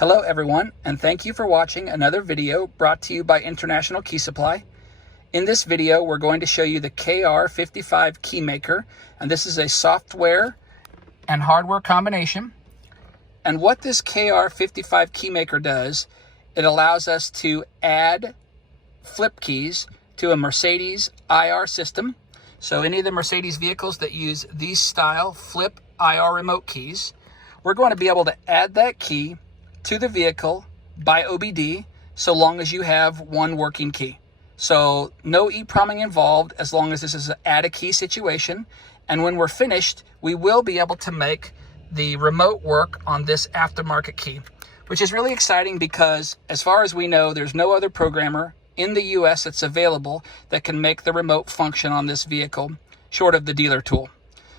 Hello everyone, and thank you for watching another video brought to you by International Key Supply. In this video, we're going to show you the KR55 Keymaker, and this is a software and hardware combination. And what this KR55 Keymaker does, it allows us to add flip keys to a Mercedes IR system. So any of the Mercedes vehicles that use these style flip IR remote keys, we're going to be able to add that key to the vehicle by OBD so long as you have one working key. So no EEPROMing involved as long as this is an add a key situation. And when we're finished, we will be able to make the remote work on this aftermarket key, which is really exciting because as far as we know, there's no other programmer in the US that's available that can make the remote function on this vehicle short of the dealer tool.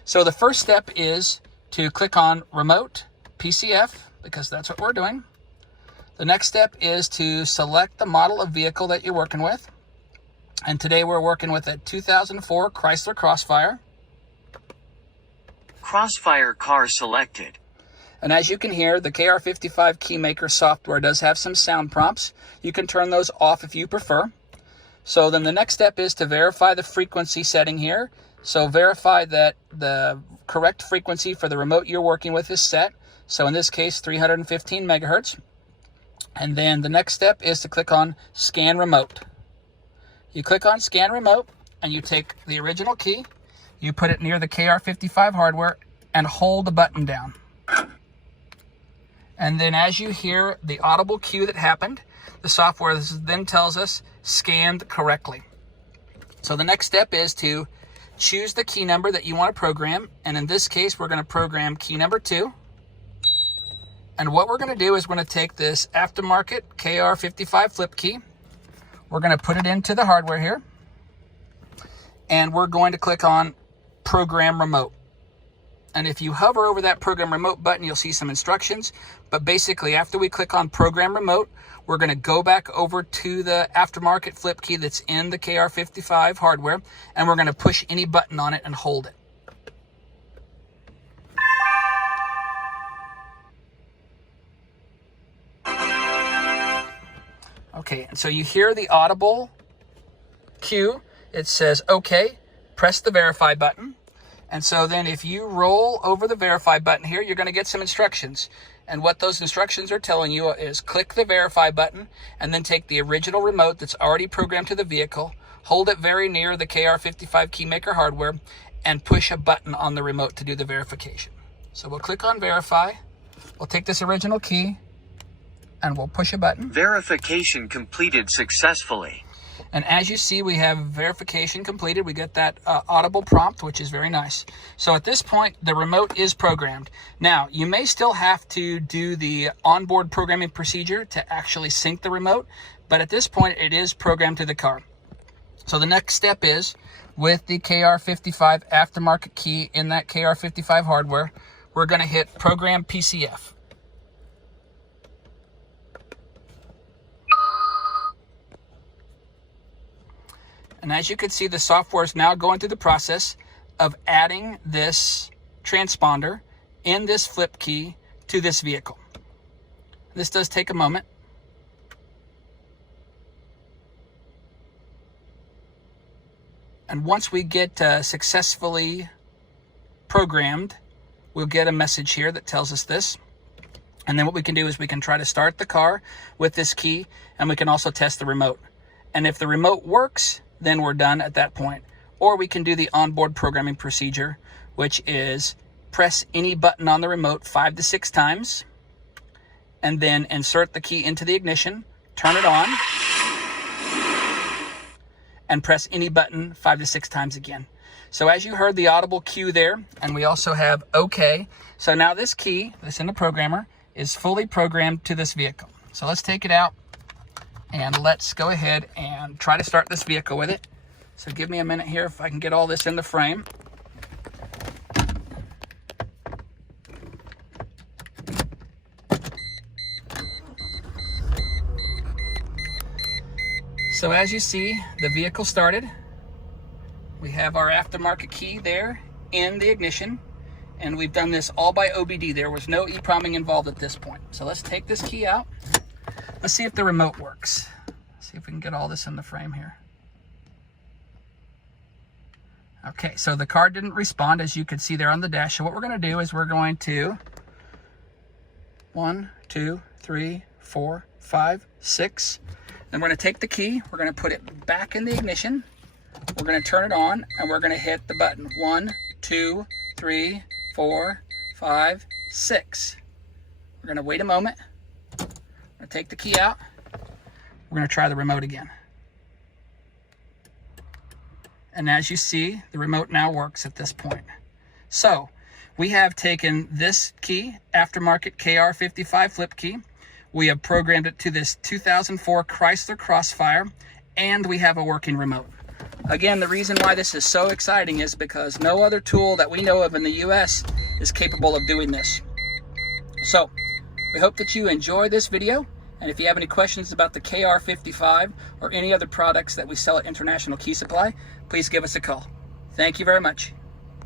So the first step is to click on Remote PCF, because that's what we're doing. The next step is to select the model of vehicle that you're working with. And today we're working with a 2004 Chrysler Crossfire. Crossfire car selected. And as you can hear, the KR55 Keymaker software does have some sound prompts. You can turn those off if you prefer. So then the next step is to verify the frequency setting here. So verify that the correct frequency for the remote you're working with is set. So in this case, 315 megahertz. And then the next step is to click on Scan Remote. You click on Scan Remote and you take the original key, you put it near the KR55 hardware and hold the button down. And then as you hear the audible cue that happened, the software then tells us scanned correctly. So the next step is to choose the key number that you want to program. And in this case, we're going to program key number 2. And what we're going to do is we're going to take this aftermarket KR55 flip key. We're going to put it into the hardware here. And we're going to click on Program Remote. And if you hover over that Program Remote button, you'll see some instructions. But basically, after we click on Program Remote, we're going to go back over to the aftermarket flip key that's in the KR55 hardware. And we're going to push any button on it and hold it. Okay, and so you hear the audible cue. It says, okay, press the verify button. And so then if you roll over the verify button here, you're going to get some instructions. And what those instructions are telling you is click the verify button and then take the original remote that's already programmed to the vehicle, hold it very near the KR55 Keymaker hardware, and push a button on the remote to do the verification. So we'll click on verify. We'll take this original key and we'll push a button. Verification completed successfully. And as you see, we have verification completed. We get that audible prompt, which is very nice. So at this point, the remote is programmed. Now, you may still have to do the onboard programming procedure to actually sync the remote, but at this point, it is programmed to the car. So the next step is, with the KR55 aftermarket key in that KR55 hardware, we're going to hit Program PCF. And as you can see, the software is now going through the process of adding this transponder in this flip key to this vehicle. This does take a moment. And once we get successfully programmed, we'll get a message here that tells us this. And then what we can do is we can try to start the car with this key, and we can also test the remote. And if the remote works, then we're done at that point. Or we can do the onboard programming procedure, which is press any button on the remote 5 to 6 times, and then insert the key into the ignition, turn it on, and press any button 5 to 6 times again. So as you heard the audible cue there, and we also have OK. So now this key that's in the programmer is fully programmed to this vehicle. So let's take it out. And let's go ahead and try to start this vehicle with it. So give me a minute here if I can get all this in the frame. So as you see, the vehicle started. We have our aftermarket key there in the ignition. And we've done this all by OBD. There was no EEPROMing involved at this point. So let's take this key out. Let's see if the remote works. See if we can get all this in the frame here. Okay, so the car didn't respond, as you could see there on the dash. So what we're going to do is we're going to 1, 2, 3, 4, 5, 6. Then we're going to take the key. We're going to put it back in the ignition. We're going to turn it on, and we're going to hit the button. 1, 2, 3, 4, 5, 6. We're going to wait a moment. We're going to take the key out. We're going to try the remote again. And as you see, the remote now works at this point. So we have taken this key, aftermarket KR55 flip key. We have programmed it to this 2004 Chrysler Crossfire, and we have a working remote. Again, the reason why this is so exciting is because no other tool that we know of in the US is capable of doing this. So we hope that you enjoy this video. And if you have any questions about the KR55 or any other products that we sell at International Key Supply, please give us a call. Thank you very much.